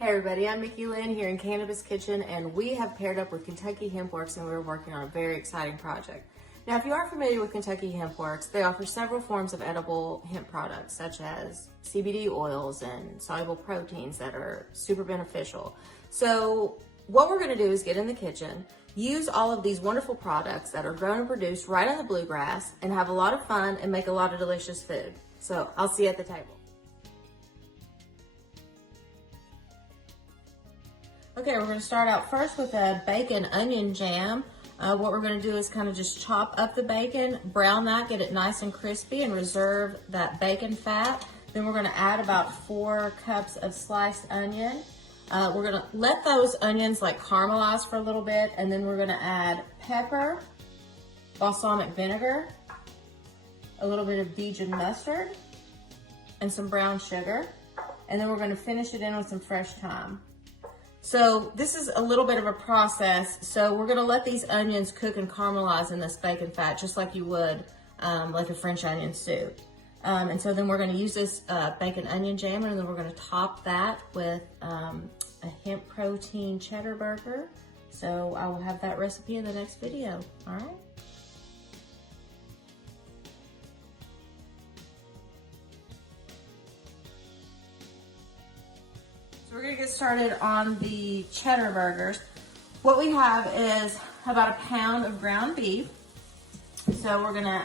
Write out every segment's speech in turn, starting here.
Hey everybody, I'm Micki Lynn here in Cannabis Kitchen, and we have paired up with Kentucky Hemp Works, and we're working on a very exciting project. Now, if you aren't familiar with Kentucky Hemp Works, they offer several forms of edible hemp products, such as CBD oils and soluble proteins that are super beneficial. So what we're gonna do is get in the kitchen, use all of these wonderful products that are grown and produced right on the bluegrass, and have a lot of fun and make a lot of delicious food. So I'll see you at the table. Okay, we're gonna start out first with a bacon onion jam. What we're gonna do is kind of just chop up the bacon, brown that, get it nice and crispy, and reserve that bacon fat. Then we're gonna add about 4 cups of sliced onion. We're gonna let those onions like caramelize for a little bit, and then we're gonna add pepper, balsamic vinegar, a little bit of Dijon mustard, and some brown sugar. And then we're gonna finish it in with some fresh thyme. So this is a little bit of a process. So we're gonna let these onions cook and caramelize in this bacon fat, just like you would like a French onion soup. And so then we're gonna use this bacon onion jam, and then we're gonna top that with a hemp protein cheddar burger. So I will have that recipe in the next video, all right? So we're gonna get started on the cheddar burgers. What we have is about 1 pound of ground beef. So we're gonna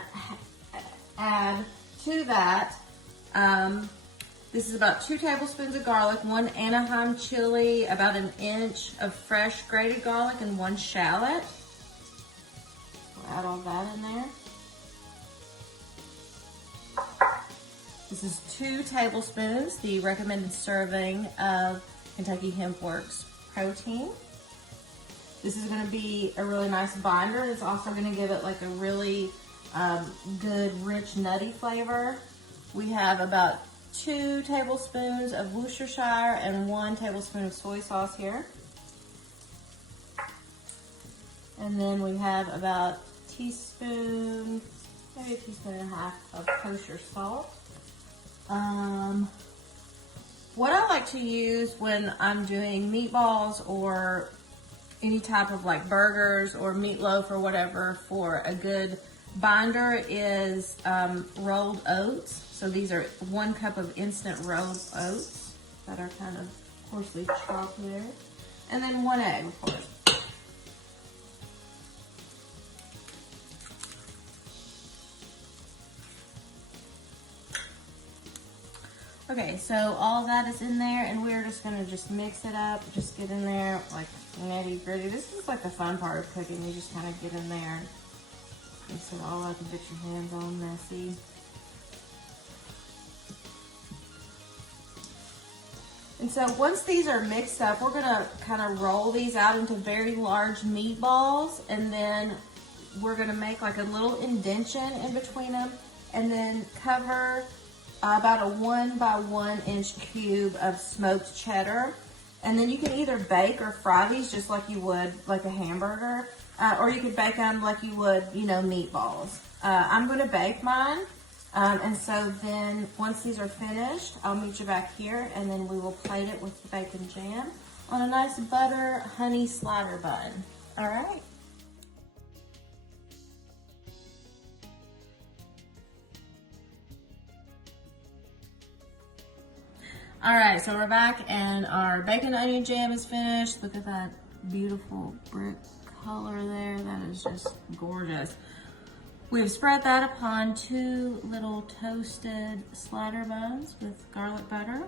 add to that, this is about 2 tablespoons of garlic, 1 Anaheim chili, about 1 inch of fresh grated garlic, and 1 shallot. We'll add all that in there. This is 2 tablespoons, the recommended serving of Kentucky Hemp Works protein. This is gonna be a really nice binder. It's also gonna give it like a really good, rich, nutty flavor. We have about 2 tablespoons of Worcestershire and 1 tablespoon of soy sauce here. And then we have about a teaspoon, maybe 1.5 teaspoons of kosher salt. What I like to use when I'm doing meatballs or any type of like burgers or meatloaf or whatever for a good binder is rolled oats. So these are 1 cup of instant rolled oats that are kind of coarsely chopped there. And then 1 egg, of course. Okay, so all of that is in there, and we're just gonna mix it up, just get in there like nitty gritty. This is like the fun part of cooking. You just kind of get in there, mix it all up and get your hands all messy. And so once these are mixed up, we're gonna kind of roll these out into very large meatballs, and then we're gonna make like a little indention in between them, and then cover about a 1 by 1 inch cube of smoked cheddar. And then you can either bake or fry these just like you would like a hamburger, or you could bake them like you would, you know, meatballs. I'm gonna bake mine. And so then once these are finished, I'll meet you back here, and then we will plate it with the bacon jam on a nice butter honey slider bun. All right. All right, so we're back, and our bacon onion jam is finished. Look at that beautiful brick color there. That is just gorgeous. We've spread that upon 2 little toasted slider buns with garlic butter.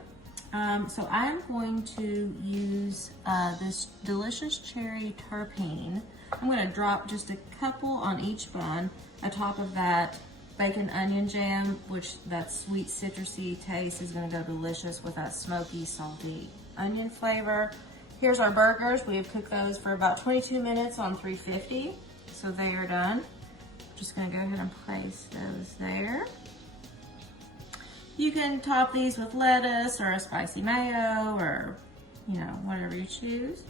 So I'm going to use this delicious cherry terpene. I'm gonna drop just a couple on each bun atop of that bacon onion jam, which that sweet citrusy taste is gonna go delicious with that smoky, salty onion flavor. Here's our burgers. We have cooked those for about 22 minutes on 350. So they are done. Just gonna go ahead and place those there. You can top these with lettuce or a spicy mayo or, you know, whatever you choose.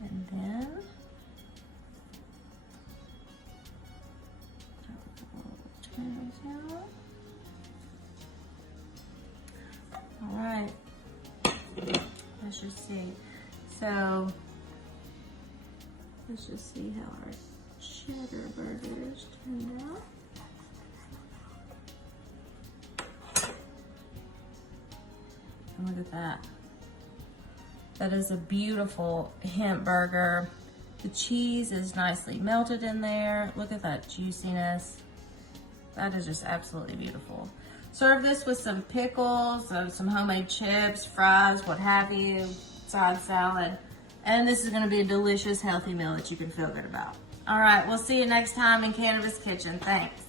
And then just see. So let's just see how our cheddar burgers turned out. And look at that. That is a beautiful hemp burger. The cheese is nicely melted in there. Look at that juiciness. That is just absolutely beautiful. Serve this with some pickles, some homemade chips, fries, what have you, side salad. And this is gonna be a delicious, healthy meal that you can feel good about. All right, we'll see you next time in Cannabis Kitchen. Thanks.